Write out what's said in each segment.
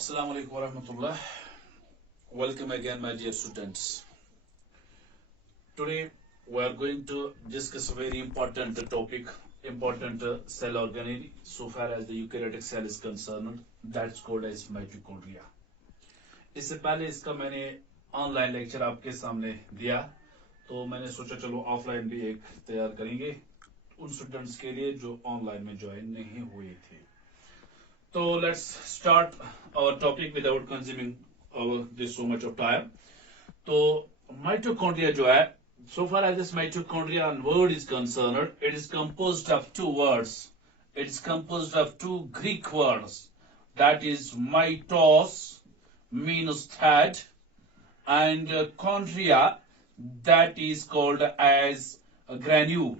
Assalamu alaikum warahmatullah. Welcome again, my dear students. Today we are going to discuss a very important topic, important cell organelle so far as the eukaryotic cell is concerned. That's called as mitochondria. इससे पहले इसका मैंने online lecture आपके सामने दिया, तो मैंने सोचा चलो ऑफलाइन भी एक तैयार करेंगे उन स्टूडेंट्स के लिए जो ऑनलाइन में ज्वाइन नहीं हुए थे. So let's start our topic without consuming this so much of time. So mitochondria जो है, so far as this mitochondria word is concerned, it is composed of two words. It is composed of two Greek words. That is mitos, means that, and chondria, that is called as a granule.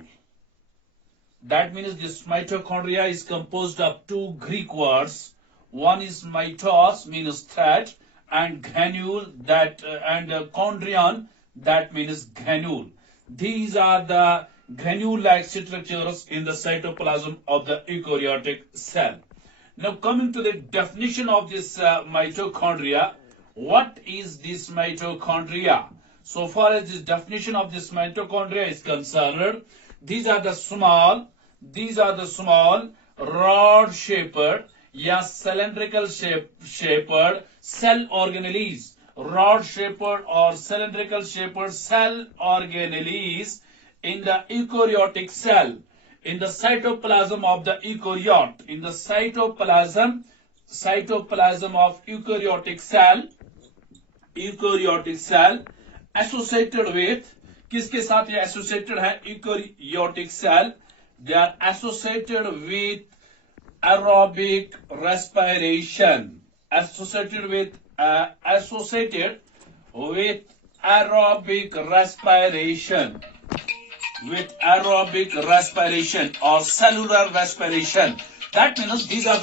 That means this mitochondria is composed of two Greek words. One is mitos, means thread, and granule, that and chondrion, that means granule. These are the granule-like structures in the cytoplasm of the eukaryotic cell. Now, coming to the definition of this mitochondria, what is this mitochondria? So far as this definition of this mitochondria is concerned, these are the small rod-shaped या cylindrical shaped cell organelles. Rod-shaped or cylindrical shaped cell organelles in the eukaryotic cell, in the cytoplasm of the eukaryote, in the cytoplasm of eukaryotic cell, associated with, किसके साथ ये associated है? Eukaryotic cell. They are associated with aerobic respiration. Associated with aerobic respiration or cellular respiration. That means these are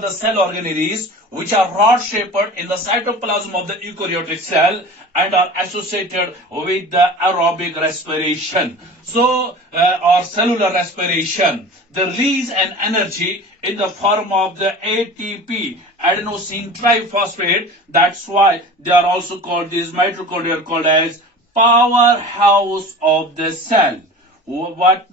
the cell organelles which are rod-shaped in the cytoplasm of the eukaryotic cell and are associated with the aerobic respiration. So, or cellular respiration. They release an energy in the form of the ATP, adenosine triphosphate. That's why they are also called, these mitochondria called as powerhouse of the cell. Why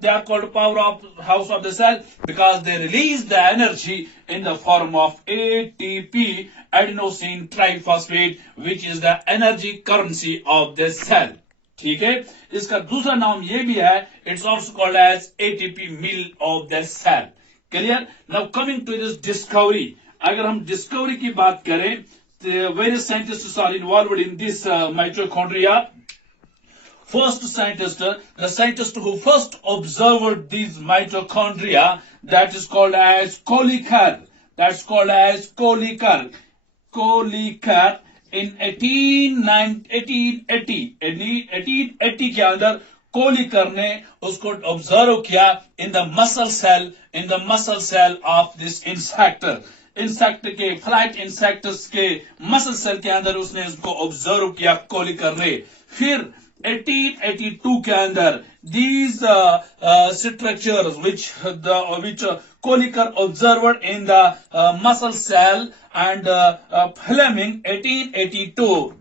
they are called powerhouse of the cell? Because they release the energy in the form of ATP, adenosine triphosphate, which is the energy currency of the cell. ठीक है, इसका दूसरा नाम ये भी है, it's also called as ATP mill of the cell. Clear? Now coming to this discovery, अगर हम discovery की बात करें, various scientists are involved in this mitochondria. First scientist, the scientist who first observed these mitochondria, that is called as Kolliker. That's called as Kolliker. Kolliker in 1880 के अंदर Kolliker ने उसको observe किया in the muscle cell of this insect. Insect के flight insects के muscle cell के अंदर उसने उसको ऑब्जर्व किया Kolliker ने. फिर 1882 के अंदर these structures which Kolliker observed in the muscle cell and Fleming 1882,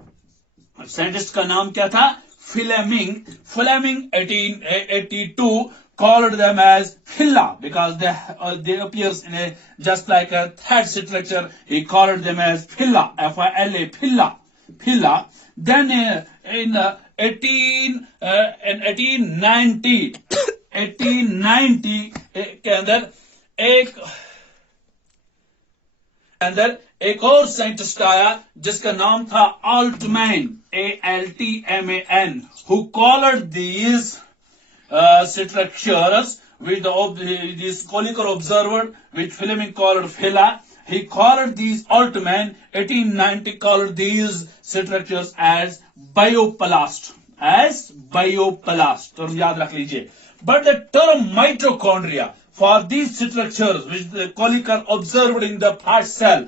साइंटिस्ट का नाम क्या था? Fleming 1882 called them as phylla because they appears in a just like a third structure. He called them as phylla, F-I-L-A, phylla. Then in 1890 के अंदर एक और साइंटिस्ट आया जिसका नाम था Altman, Altman, who colored these structures with this Kolliker observed, which Fleming called phylla. He colored these Altman 1890 colored these structures as bioplast. term याद रख लीजिए. But the term mitochondria for these structures which the Kolliker observed in the part cell,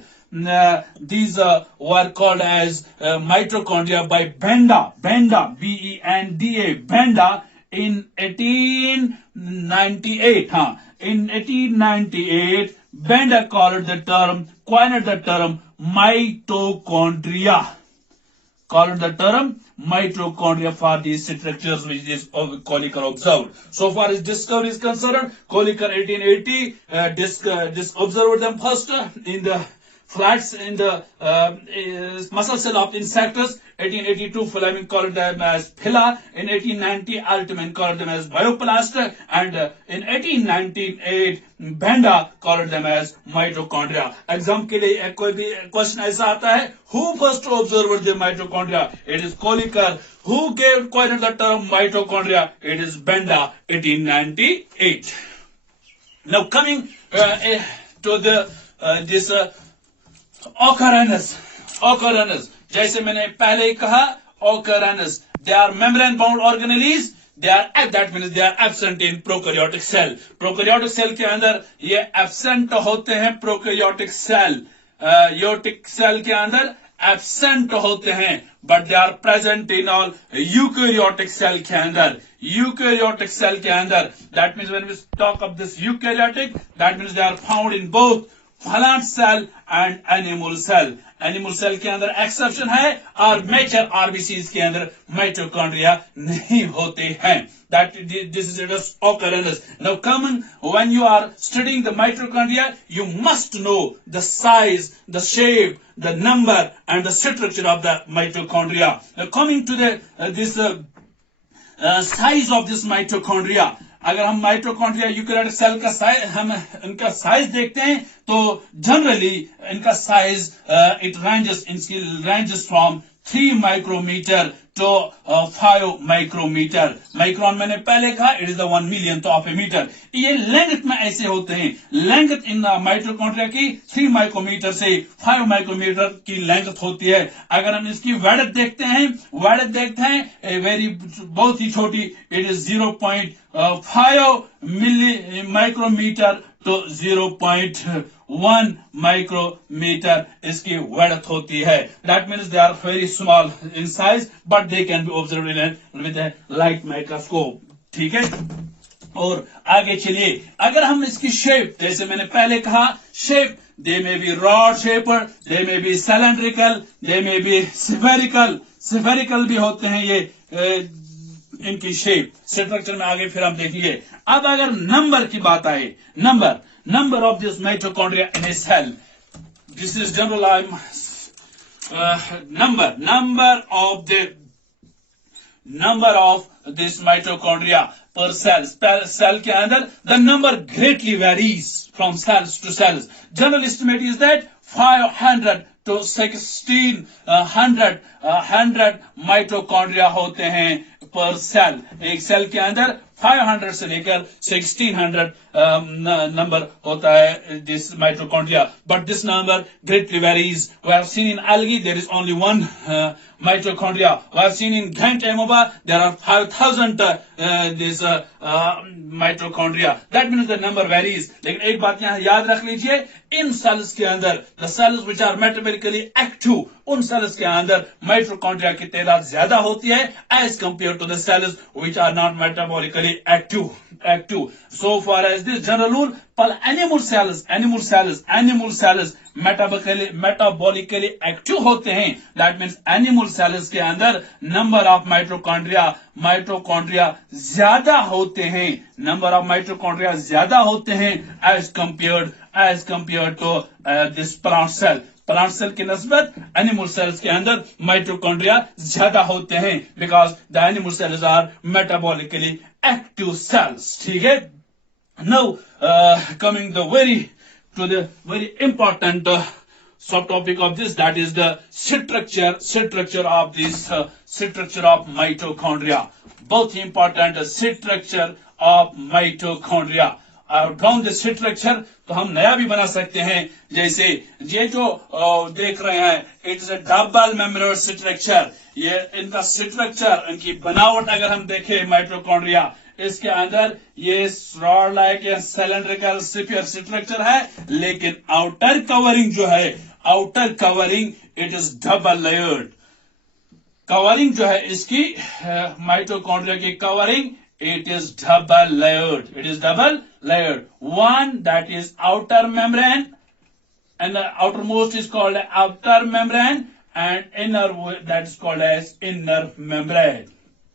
these were called as mitochondria by Benda, B-E-N-D-A, Benda in 1898. in 1898, Bender coined the term mitochondria. Called the term mitochondria for these structures which is Kolliker observed. So far as discovery is concerned, Kolliker 1880 observed them first in the flats in the muscle cell of insects. 1882, Fleming called them as pila. In 1890, Altman called them as bioplast. And in 1898, Benda called them as mitochondria. Exam के लिए कोई भी क्वेश्चन ऐसा आता है, who first observed the mitochondria? It is Kolliker. Who coined the term mitochondria? It is Benda, 1898. Now coming to the this occurrence. जैसे मैंने पहले ही कहा, occurrence. They are membrane bound organelles. That means they are absent in prokaryotic cell. Prokaryotic cell के अंदर ये absent होते हैं. Prokaryotic cell, eukaryotic cell के अंदर absent होते हैं, but they are present in all eukaryotic cell के अंदर. Eukaryotic cell के अंदर. That means when we talk of this eukaryotic, that means they are found in both plant cell and animal cell. Animal cell के अंदर एक्सेप्शन है और major RBCs के अंदर माइटोकॉन्ड्रिया नहीं होते हैं. That this is just occurrence. Now coming, when you are studying the mitochondria, you must know the size, the shape, the number and the structure of the mitochondria. Now coming to the size of this mitochondria. अगर हम mitochondria eukaryotic cell का size हम इनका size देखते हैं तो generally इनका size it ranges from 3 micrometre to 5 micrometre. Micron मैंने पहले कहा, it is the 1 millionth of a metre. ये लेंथ में ऐसे होते हैं. लेंथ इन माइटोकॉन्ड्रिया की 3 माइक्रोमीटर से 5 माइक्रोमीटर की लेंथ होती है. अगर हम इसकी वेडथ देखते हैं वेरी बहुत ही छोटी, इट इज 0.5 मिली माइक्रोमीटर तो 0.1 माइक्रोमीटर इसकी वेडथ होती है. That means they are very small in size, but they can be observe with a light microscope. ठीक है, और आगे चलिए. अगर हम इसकी शेप, जैसे मैंने पहले कहा, शेप दे may be rod shaper, they may be cylindrical, they may be spherical भी होते हैं ये इनकी शेप. स्ट्रक्चर में आगे फिर हम देखेंगे. अब अगर नंबर की बात आए, number of this mitochondria in a cell, this is general number of this mitochondria per cell के अंदर, the number greatly varies from cells to cells. General estimate is that 500 to 1600 माइटोकॉन्ड्रिया होते हैं पर सेल. एक सेल के अंदर 500 से लेकर 1600 नंबर होता है this mitochondria, but this number greatly varies. We have seen in algae there is only one mitochondria. We have seen in Ghent amoeba there are 5000 this mitochondria. That means the number varies. लेकिन एक बात यहाँ याद रख लीजिए, इन सेल्स के अंदर, the cells which are metabolically active, उन सेल्स के अंदर माइटोकॉन्ड्रिया की तादाद ज्यादा होती है as compared to the cells which are not metabolically active. So far as this general rule, पर animal cells metabolically active होते हैं. That means animal cells के अंदर number of mitochondria ज्यादा होते हैं. Number of mitochondria ज्यादा होते हैं as compared to this plant cell. Plant cell की नस्बत एनिमल सेल्स के अंदर माइटोकॉन्ड्रिया ज्यादा होते हैं because the animal cells are metabolically active cells. ठीक है. Now coming the very important subtopic of this, that is the structure of mitochondria. Both important structure of mitochondria. Down the structure तो हम नया भी बना सकते हैं. जैसे ये जो देख रहे हैं, it is a double membrane structure. ये इनका स्ट्रक्चर, इनकी बनावट अगर हम देखें माइटोकॉन्ड्रिया, इसके अंदर ये रॉड लाइक या सिलेंड्रिकल स्ट्रक्चर है, लेकिन आउटर कवरिंग जो है, outer covering it is double layered. Covering जो है इसकी माइटोकॉन्ड्रिया की covering it is double layered. It is double layered. One that is outer membrane, and the outermost is called outer membrane, and inner that is called as inner membrane.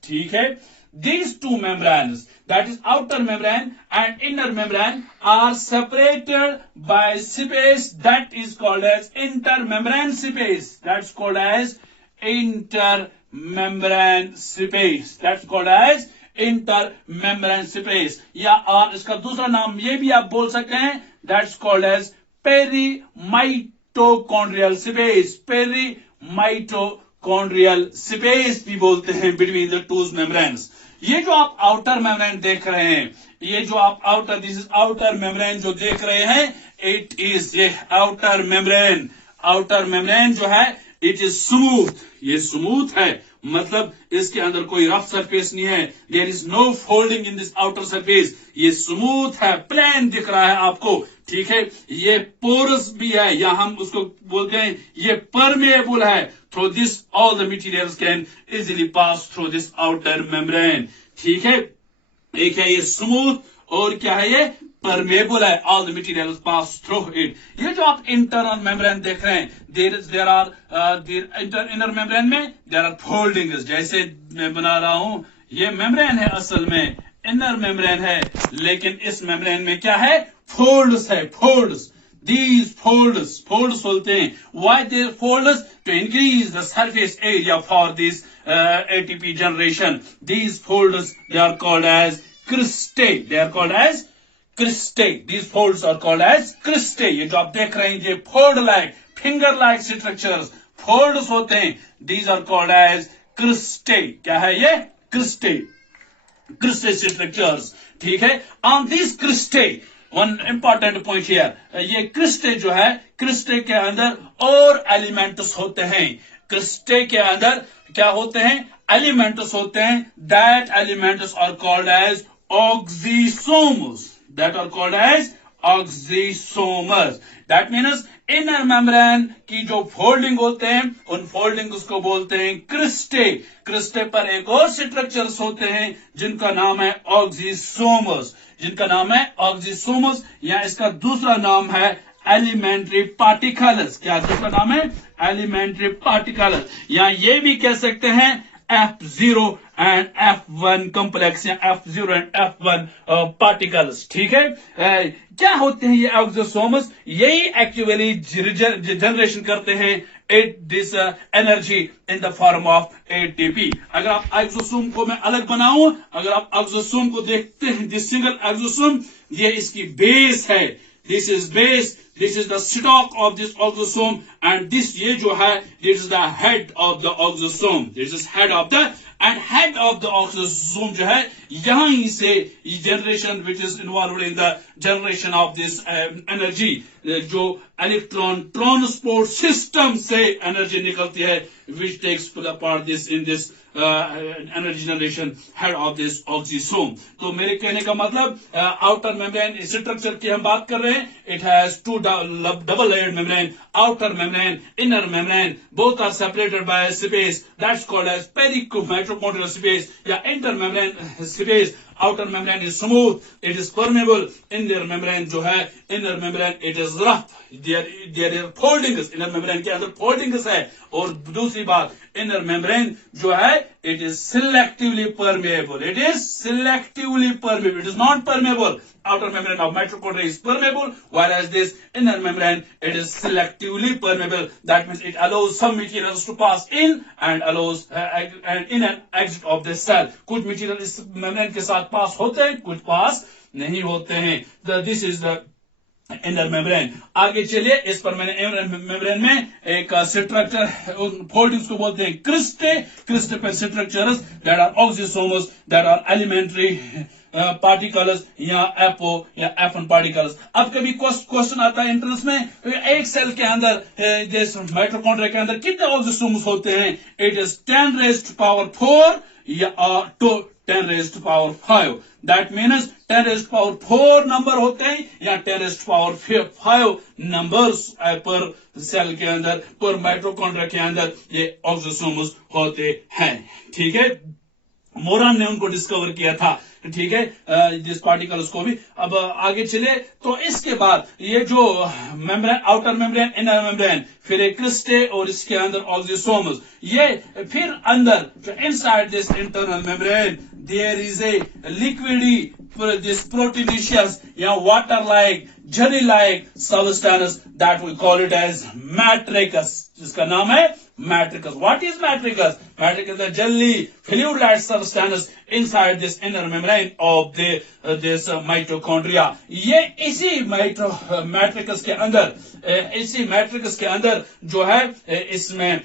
ठीक है? These two membranes, that is outer membrane and inner membrane, are separated by space that is called as intermembrane space. That's called as intermembrane space. That's called as intermembrane space. या और इसका दूसरा नाम ये भी आप बोल सकते हैं, that's called as perimitochondrial space. Perimitochondrial space भी बोलते हैं between the two membranes. ये जो आप आउटर मेम्ब्रेन देख रहे हैं, ये जो आप outer, this is outer membrane जो देख रहे हैं, इट इज ये आउटर मेम्ब्रेन. आउटर मेम्ब्रेन जो है इट इज स्मूथ. ये स्मूथ है, मतलब इसके अंदर कोई रफ सरफेस नहीं है. There is no folding in this outer surface. ये स्मूथ है, प्लेन दिख रहा है आपको. ठीक है? ये पोरस भी है, या हम उसको बोलते हैं ये परमेएबल है. Through this all the materials can easily pass through this outer membrane. ठीक है? एक है ये स्मूथ, और क्या है ये परमेएबल है. All the materials pass through it. ये जो आप इंटरनल मेम्ब्रेन देख रहे हैं, देयर आर इनर मेम्ब्रेन में देयर आर फोल्डिंग्स. जैसे मैं बना रहा हूं, ये मेम्ब्रेन है, असल में इनर मेम्ब्रेन है, लेकिन इस मेम्ब्रेन में क्या है, फोल्ड्स है. फोल्ड्स, these folds बोलते हैं. Why they folds? To increase the surface area for this ATP generation. These folds, they are called as cristae. They are called as cristae. These folds are called as cristae. ये जो आप देख रहे हैं, ये fold like, finger like structures, folds होते हैं. These are called as cristae. क्या है ये? Cristae. Cristae structures. ठीक है? On these cristae, one important point here, ये क्रिस्टे जो है, क्रिस्टे के अंदर और एलिमेंट्स होते हैं. क्रिस्टे के अंदर क्या होते हैं? एलिमेंट्स होते हैं. That elements are called as oxysomes. That are called as oxysomes. That means inner membrane की जो फोल्डिंग होते हैं, उन फोल्डिंग्स को बोलते हैं क्रिस्टे. क्रिस्टे पर एक और स्ट्रक्चर्स होते हैं जिनका नाम है ऑक्सीसोमस. जिनका नाम है ऑक्सीसोमस, या इसका दूसरा नाम है एलिमेंट्री पार्टिकल्स. क्या जिसका नाम है? Elementary particles. या ये भी कह सकते हैं F0 एंड F1 कॉम्प्लेक्स, या F0 एंड F1 पार्टिकल्स. ठीक है? क्या होते हैं ये ऑक्सीसोमस? यही एक्चुअली जनरेशन करते हैं this energy in the form of ATP. अगर आप एक्सोसोम को मैं अलग बनाऊं, अगर आप एक्सोसोम को देखते हैं, दिस सिंगल एक्सोसोम, ये इसकी बेस है. This is base, this is the stalk of this oxysome, and this ये जो है, this is the head of the oxysome. This is head of the, and head of the oxysome जो है, यहीं से generation which is involved in the generation of this energy. जो electron transport system से energy निकलती है, which takes part this in this energy generation, head of this oxysome. तो मेरे कहने का मतलब, आउटर मेम्ब्रेन स्ट्रक्चर की हम बात कर रहे हैं. It has two double layered membrane, outer membrane, inner membrane. Both are separated by space, that's called as perimitochondrial space या inter membrane space. Outer membrane is smooth, it is permeable. Inner membrane जो है, inner membrane it is rough, there are foldings. Inner membrane के अंदर फोल्डिंग्स है. और दूसरी बात, inner membrane जो है, it is selectively permeable. It is selectively permeable. It is not permeable. Outer membrane of mitochondria is permeable, whereas this inner membrane, it is selectively permeable. That means it allows some materials to pass in and allows in and exit of the cell. कुछ material इस membrane के साथ pass होते हैं, कुछ pass नहीं होते हैं. This is the inner membrane. आगे चलिए, इस पर मैंने इनर मेम्ब्रेन में एक स्ट्रक्चर, फोल्डिंग्स को बोलते हैं क्रिस्टे. क्रिस्टे पर structures that are oxysomes, that are elementary particles, या एपो या एफन पार्टिकल्स. अब कभी क्वेश्चन आता है एंट्रेंस में, एक सेल के अंदर, जैसे माइटोकॉन्ड्रिया के अंदर कितने ऑक्सीसोमस होते हैं? It is 10 raised to power 4 या 10 raised to power 5. That means 10 raised to power 4 नंबर होते हैं, या 10 raised to power 5 नंबर्स पर सेल के अंदर, पर माइटोकॉन्ड्रिया के अंदर ये ऑक्सीसोमस होते हैं. ठीक है? मोरन ने उनको डिस्कवर किया था. ठीक है, दिस पार्टिकल्स को भी। अब आगे चले तो इसके बाद ये जो membrane, outer membrane, inner membrane, फिर एक क्रिस्टे और इसके अंदर ऑक्सीसोम्स, ये फिर अंदर inside this internal membrane there is a liquidy this proteinaceous या water like jelly like substance that we call it as matrix, जिसका नाम है matrix. What is matrix? Matrix is a jelly fluid like substance inside this inner membrane of this mitochondria. ये इसी matrix के अंदर, इसी matrix के अंदर जो है इसमें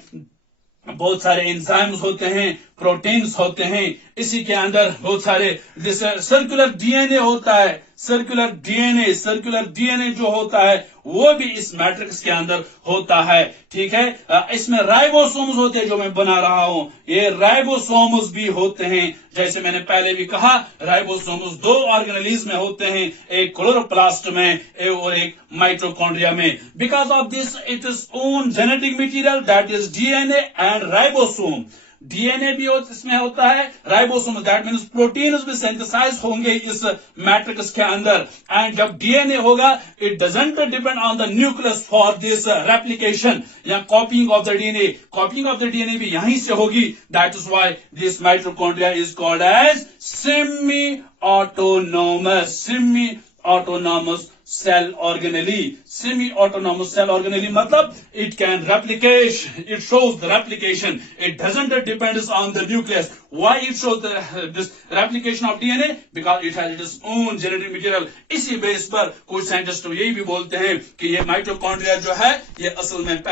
बहुत सारे एंजाइम्स होते हैं, प्रोटीन्स होते हैं, इसी के अंदर बहुत सारे जैसे सर्कुलर डीएनए होता है, सर्कुलर डीएनए जो होता है वो भी इस मैट्रिक्स के अंदर होता है, ठीक है। इसमें राइबोसोम्स होते हैं जो मैं बना रहा हूं, ये राइबोसोम्स भी होते हैं। जैसे मैंने पहले भी कहा, राइबोसोम्स दो ऑर्गेनेलिज्म में होते हैं, एक क्लोरोप्लास्ट में और एक माइटोकॉन्ड्रिया में। Because of this it is own genetic material that is DNA and ribosome. DNA भी इसमें होता है, राइबोसोम दैट मीन्स प्रोटीन्स भी सिंथेसाइज होंगे इस मैट्रिक्स के अंदर। एंड जब डीएनए होगा, it doesn't depend on the nucleus for this replication या copying of the DNA. Copying of the DNA भी यहीं से होगी, that is why this mitochondria is called as semi autonomous cell organelle. Semi-autonomous cell organelle मतलब it can replicate, it shows the replication. It doesn't depend on the nucleus. Why it shows this replication of DNA? Because it has its own genetic material. इसी बेस पर कुछ साइंटिस्ट यही भी बोलते हैं कि ये माइटोकॉन्ड्रिया जो है ये असल में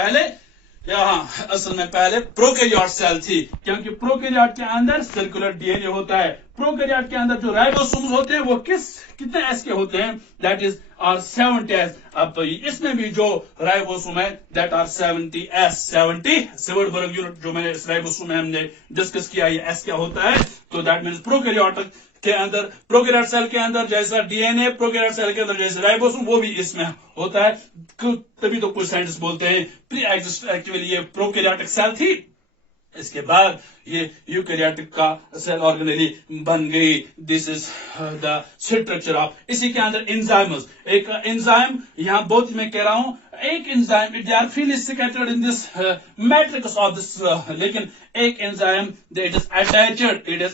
पहले प्रोकैरियोट सेल थी, क्योंकि प्रोकैरियोट के अंदर सर्कुलर डीएनए होता है। प्रोकैरियोट के अंदर जो राइबोसोम्स होते हैं वो कितने एस के होते हैं, दैट इज आर 70 एस। अब इसमें भी जो राइबोसोम है दैट आर 70 एस, 70 सिवरबर्ग यूनिट जो मैंने इस राइबोसोम में हमने डिस्कस किया, ये एस क्या होता है। तो दैट मीन्स प्रोकैरियोट के अंदर, प्रोकैरियोट सेल के अंदर जैसा डीएनए, प्रोकैरियोट सेल के अंदर जैसे राइबोसोम, वो भी इसमें होता है। तभी तो कुछ साइंटिस्ट बोलते हैं प्री एग्जिस्ट एक्चुअली ये प्रोकैरियोटिक सेल थी, इसके बाद ये यूकैरियोटिक का सेल ऑर्गेनेली बन गई। This is the structure of. इसी के अंदर एंजाइम्स, एक एंजाइम यहाँ बहुत मैं कह रहा हूं, एक enzyme they are freely scattered in this matrix of this, लेकिन एक enzyme it is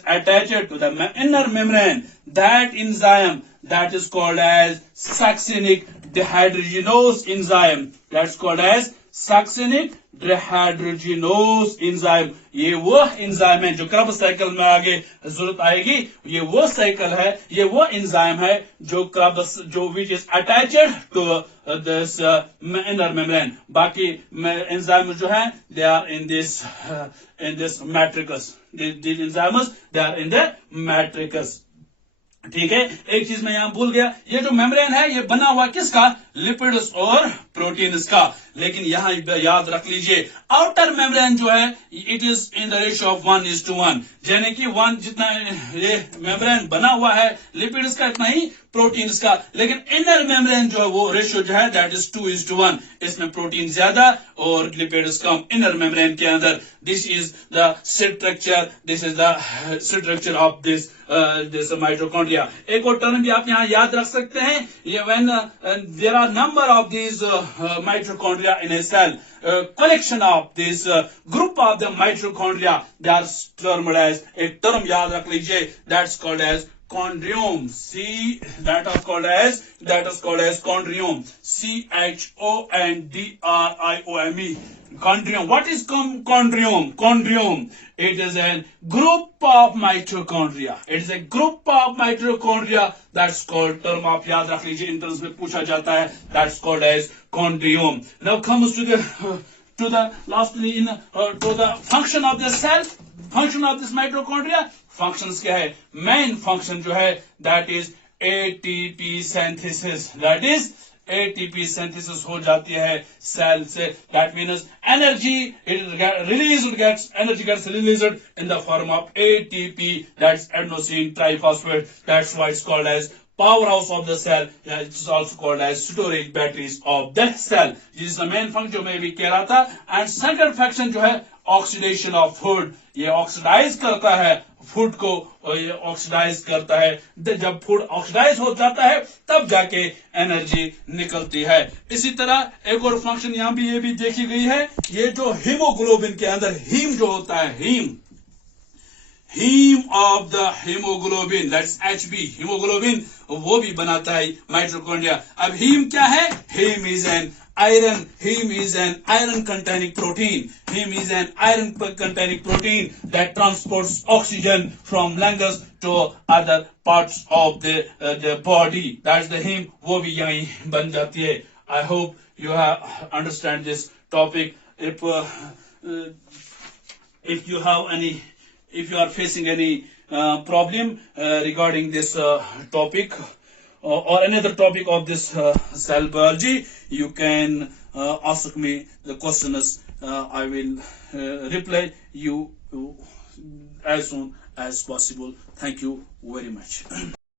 attached to the inner membrane. That enzyme that is called as succinic dehydrogenase enzyme, that's called as succinic dehydrogenase enzyme. ये वो enzyme है जो क्रब साइकिल में आगे जरूरत आएगी, ये वो साइकिल है, ये वो एंजाइम है जो which is attached to this inner membrane. बाकी एंजाइम जो है they are in this matrix, these enzymes they are in the matrix। ठीक है, एक चीज मैं यहां भूल गया, ये जो मेम्ब्रेन है ये बना हुआ किसका, लिपिड्स और प्रोटीन्स का। लेकिन यहां याद रख लीजिए आउटर मेम्ब्रेन जो है it is in the ratio of 1:1, यानी कि 1 जितना ये मेम्ब्रेन बना हुआ है लिपिड्स का इतना ही प्रोटीन्स का। लेकिन इनर मेम्ब्रेन जो है वो रेशियो जो है दैट इज 2:1, इसमें प्रोटीन ज्यादा और लिपिड्स कम इनर मेम्ब्रेन के अंदर। This is the structure of this mitochondria. एक और टर्म भी आप यहाँ याद रख सकते हैं, ये when there are number of these mitochondria in a cell, collection of this group of the mitochondria, they are termed as, एक term याद रख लीजिए, that's called as chondriome। That is called as chondriome, CHONDRIOME, chondriome। What is chondriome? Chondriome, it is a group of mitochondria, it is a group of mitochondria, that's called, term आप याद रख लीजिए, इंटर्स में पूछा जाता है, that's called as chondriome। Now comes to the lastly to the function of the cell, function of this mitochondria। functions क्या है, main function जो है that is ATP synthesis, that is ATP synthesis हो जाती है सेल से। that means energy gets released in the form of ATP, that's adenosine triphosphate, that's why it's called as powerhouse of the cell. It is also called as storage batteries of the cell. This is the main function जो मैं भी कह रहा था. And second function जो है oxidation of food. ये ऑक्सीडाइज करता है फूड को, ये ऑक्सीडाइज करता है. जब फूड ऑक्सीडाइज हो जाता है तब जाके एनर्जी निकलती है. इसी तरह एक और फंक्शन यहां भी ये भी देखी गई है. ये जो हीमोग्लोबिन के अंदर हीम जो होता है, haem of the haemoglobin, that's HB, haemoglobin वो भी बनाता है माइटोकॉन्ड्रिया. अब हीम क्या है? Haem is an iron containing protein. Heme is an iron containing protein that transports oxygen from lungs to other parts of the body. That's the heme. वो भी यहीं बन जाती है. I hope you have understand this topic. If you have any, if you are facing any problem regarding this topic, or another topic of this cell biology, you can ask me the questions. I will reply you as soon as possible. Thank you very much.